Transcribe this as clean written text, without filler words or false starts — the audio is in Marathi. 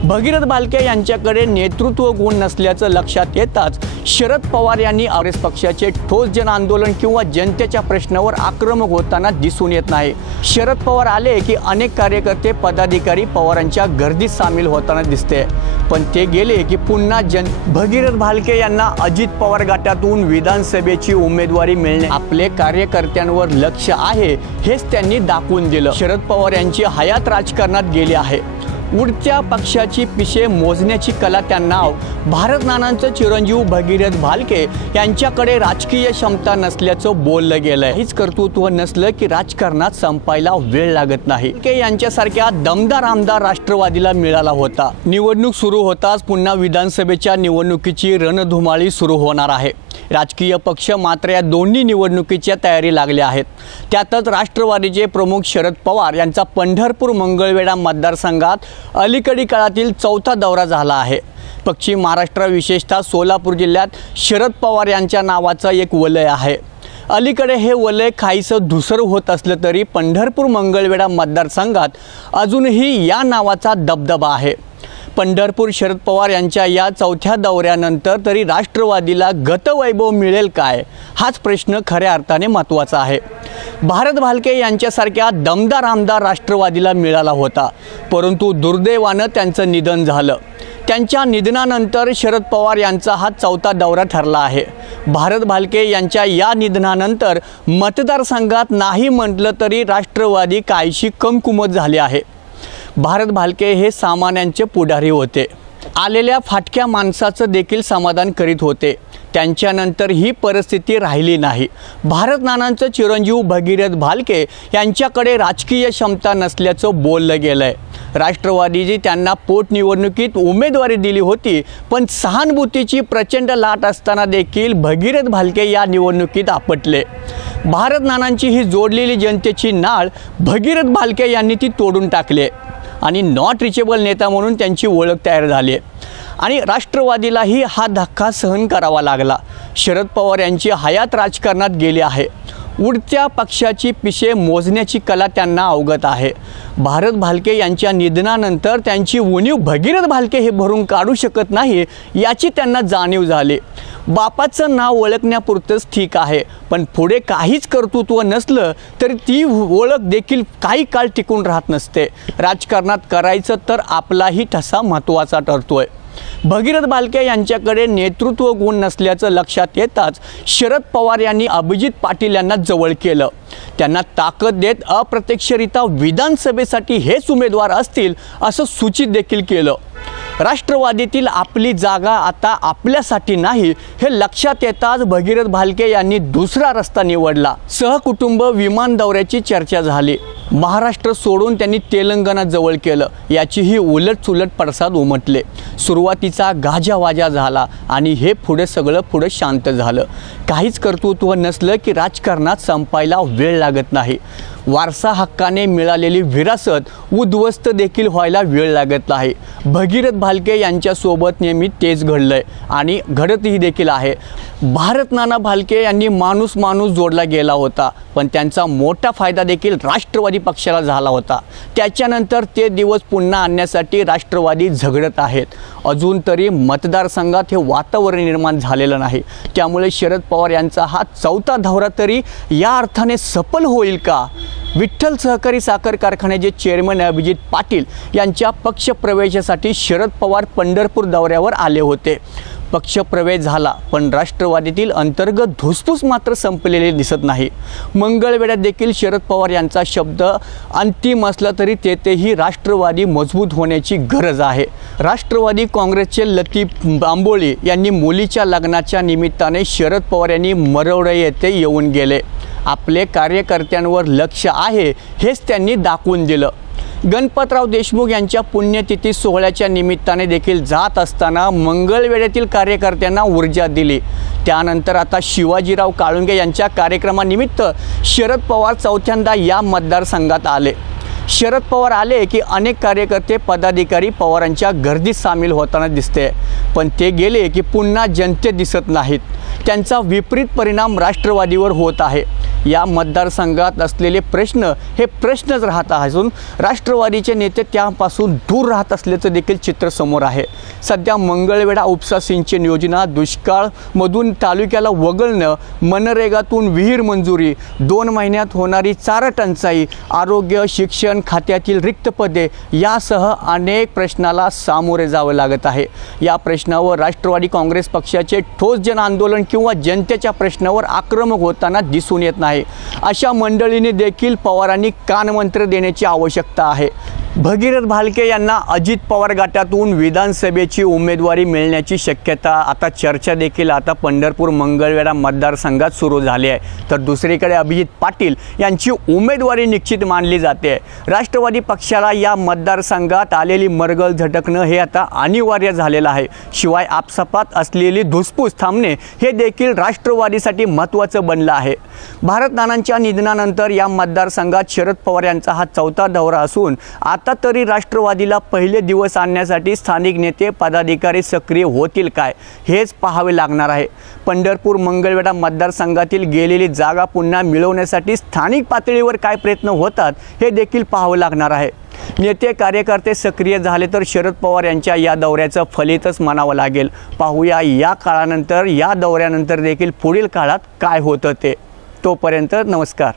भगीरथ भालके यांच्याकडे नेतृत्व गुण नसल्याचं लक्षात येताच शरद पवार यांनी काँग्रेस पक्षाचे ठोस जन आंदोलन किंवा जनतेच्या प्रश्नावर आक्रमक होताना दिसून येत नाही। शरद पवार आले की अनेक कार्यकर्ते पदाधिकारी पवारांच्या गर्दीत सामील होताना दिसते, पण ते गेले की पुन्हा भगीरथ भालके यांना अजित पवार गटातून विधानसभेची उमेदवारी मिळणे आपले कार्यकर्त्यांवर लक्ष आहे हेच त्यांनी दाखवून दिलं। शरद पवार यांची हयात राजकारणात गेली आहे। उडत्या पक्षाची पिशे मोजण्याची कला त्यांना भारत नानांचं चिरंजीव भगीरथ भालके यांच्याकडे राजकीय क्षमता नसल्याचं बोललं गेलंय। हीच कर्तृत्व नसलं की राजकारणात संपायला वेळ लागत नाही। भालके यांच्यासारख्या दमदार आमदार राष्ट्रवादीला मिळाला होता। निवडणूक सुरू होताच पुन्हा विधानसभेच्या निवडणुकीची रणधुमाळी सुरू होणार आहे। राजकीय पक्ष मात्र या दोन्ही निवडणुकीच्या तयारी लागल्या आहेत। त्यातच राष्ट्रवादीचे प्रमुख शरद पवार यांचा पंढरपूर मंगळवेढा मतदारसंघात अलीकडील काळातील चौथा दौरा झाला आहे। पश्चिम महाराष्ट्र विशेषतः सोलापूर जिल्ह्यात शरद पवार यांच्या नावाचं एक वलय आहे। अलीकडे हे वलय काहीसं धुसर होत असलं तरी पंढरपूर मंगळवेढा मतदारसंघात अजूनही या नावाचा दबदबा आहे। पंढरपूर शरद पवार यांच्या या चौथ्या दौऱ्यानंतर तरी राष्ट्रवादीला गतवैभव मिळेल काय हाच प्रश्न खऱ्या अर्थाने महत्त्वाचा आहे। भगीरथ भालके यांच्यासारख्या दमदार आमदार राष्ट्रवादीला मिळाला होता, परंतु दुर्दैवानं त्यांचं निधन झालं। त्यांच्या निधनानंतर शरद पवार यांचा हा चौथा दौरा ठरला आहे। भगीरथ भालके यांच्या या निधनानंतर मतदारसंघात नाही म्हटलं तरी राष्ट्रवादी काहीशी कमकुवत झाली आहे। भगीरथ भालके हे सामान्यांचे पुढारी होते। आलेल्या फाटक्या माणसाचं देखील समाधान करीत होते। त्यांच्यानंतर ही परिस्थिती राहिली नाही। भारत नानांचं चिरंजीव भगीरथ भालके यांच्याकडे राजकीय क्षमता नसल्याचं बोललं गेलंय। राष्ट्रवादीची त्यांना पोटनिवडणुकीत उमेदवारी दिली होती, पण सहानुभूतीची प्रचंड लाट असताना देखील भगीरथ भालके या निवडणुकीत आपटले। भारत नानांची ही जोडलेली जनतेची नाळ भगीरथ भालके यांनी ती तोडून टाकली आणि नॉट रिचेबल नेता म्हणून त्यांची ओळख तयार झाली आणि राष्ट्रवादीलाही हा धक्का सहन करावा लागला। शरद पवार यांची हयात राजकारणात गेली आहे। उडत्या पक्षाची पिशे मोजण्याची कला त्यांना अवगत आहे। भगीरथ भालके यांच्या निधनानंतर त्यांची उणीव भगीरथ भालके हे भरून काढू शकत नाही याची त्यांना जाणीव झाली। बापाचं नाव ओळखण्यापुरतंच ठीक आहे, पण पुढे काहीच कर्तृत्व नसलं तरी ती ओळख देखील काही काळ टिकून राहत नसते। राजकारणात करायचं तर आपलाही ठसा महत्त्वाचा ठरतोय। भगीरथ भालके यांच्याकडे नेतृत्व गुण नसल्याचं लक्षात येताच शरद पवार यांनी अभिजित पाटील यांना जवळ केलं। त्यांना ताकद देत अप्रत्यक्षरित्या विधानसभेसाठी हेच उमेदवार असतील असं सूचित देखील केलं। राष्ट्रवादीतील आपली जागा आता आपल्यासाठी नाही हे लक्षात येताच भगीरथ भालके यांनी दुसरा रस्ता निवडला। सहकुटुंब विमान दौऱ्याची चर्चा झाली। महाराष्ट्र सोडून त्यांनी तेलंगणा जवळ केलं, याचीही उलटसुलट पडसाद उमटले। सुरुवातीचा गाजावाजा झाला आणि हे पुढे शांत झालं। काहीच कर्तृत्व नसलं की राजकारणात संपायला वेळ लागत नाही। वारसा हक्काने मिळालेली विरासत उद्ध्वस्त देखील व्हायला वेळ लागत नाही। भगीरथ भालके यांच्यासोबत नेहमी तेच घडलंय आणि घडतही देखील आहे। भारत नाना भालके यांनी माणूस जोडला गेला होता, पण त्यांचा मोठा फायदा देखील राष्ट्रवादी पक्षाला झाला होता। त्याच्यानंतर ते दिवस पुन्हा आणण्यासाठी राष्ट्रवादी झगडत आहेत। अजून तरी मतदारसंघात हे वातावरण निर्माण झालेलं नाही। त्यामुळे शरद पवार यांचा हा चौथा दौरा तरी या अर्थाने सफल होईल का? विठ्ठल सहकारी साखर कारखान्याचे चेअरमन अभिजित पाटील यांच्या पक्षप्रवेशासाठी शरद पवार पंढरपूर दौऱ्यावर आले होते। पक्षप्रवेश झाला, पण राष्ट्रवादीतील अंतर्गत धुसफूस मात्र संपलेले दिसत नाही। मंगळवेढ्यात देखील शरद पवार यांचा शब्द अंतिम असला तरी तेथेही राष्ट्रवादी मजबूत होण्याची गरज आहे। राष्ट्रवादी काँग्रेसचे लतीफ आंबोली यांनी मुलीच्या लग्नाच्या निमित्ताने शरद पवार यांनी मरवडे येथे येऊन गेले। आपले कार्यकर्त्यांवर लक्ष आहे हेच त्यांनी दाखवून दिलं। गणपतराव देशमुख यांच्या पुण्यतिथी सोहळ्याच्या निमित्ताने देखील जात असताना मंगळवेढ्यातील कार्यकर्त्यांना ऊर्जा दिली। त्यानंतर आता शिवाजीराव काळुंगे यांच्या कार्यक्रमानिमित्त शरद पवार चौथ्यांदा या मतदारसंघात आले। शरद पवार आले की अनेक कार्यकर्ते पदाधिकारी पवारांच्या गर्दीत सामील होताना दिसते, पण ते गेले की पुन्हा जनतेत दिसत नाहीत। त्यांचा विपरीत परिणाम राष्ट्रवादीवर होत आहे। या मतदारसंघात असलेले प्रश्न हे प्रश्नच राहत असून राष्ट्रवादीचे नेते त्यापासून दूर राहत असल्याचं देखील चित्र समोर आहे। सध्या मंगळवेढा उपसा सिंचन योजना, दुष्काळमधून तालुक्याला वगळणं, मनरेगातून विहीर मंजुरी, 2 महिन्यात होणारी चारा टंचाई, आरोग्य शिक्षण खात्यातील रिक्त पदे यासह अनेक प्रश्नाला सामोरे जावं लागत आहे। या प्रश्नावर राष्ट्रवादी काँग्रेस पक्षाचे ठोस जन आंदोलन किंवा जनतेच्या प्रश्नावर आक्रमक होताना दिसून येत नाही। अशा मंडळीने देखील पवारांनी कानमंत्र देण्याची आवश्यकता आहे। भगीरथ भालके यांना अजित पवार गटातून विधानसभेची उमेदवारी मिळण्याची शक्यता, आता चर्चा देखील आता पंढरपूर मंगळवेढा मतदारसंघात सुरू झाली आहे। तर दुसरीकडे अभिजित पाटील यांची उमेदवारी निश्चित मानली जाते। राष्ट्रवादी पक्षाला या मतदारसंघात आलेली मरगळ झटकणं हे आता अनिवार्य झालेलं आहे। शिवाय आपसापात असलेली धुसफूस थांबणे हे देखील राष्ट्रवादीसाठी महत्त्वाचं बनलं आहे। भारत नानांच्या निधनानंतर या मतदारसंघात शरद पवार यांचा हा 4था दौरा असून आता तरी राष्ट्रवादीला पहिले दिवस आणण्यासाठी स्थानिक नेते पदाधिकारी सक्रिय होतील काय हेच पाहावे लागणार आहे। पंढरपूर मंगळवेढा मतदारसंघातील गेलेली जागा पुन्हा मिळवण्यासाठी स्थानिक पातळीवर काय प्रयत्न होतात हे देखील पाहावं लागणार आहे। नेते कार्यकर्ते सक्रिय झाले तर शरद पवार यांच्या या दौऱ्याचं फलितच म्हणावं लागेल। पाहूया या काळानंतर, या दौऱ्यानंतर देखील पुढील काळात काय होतं ते। तोपर्यंत नमस्कार।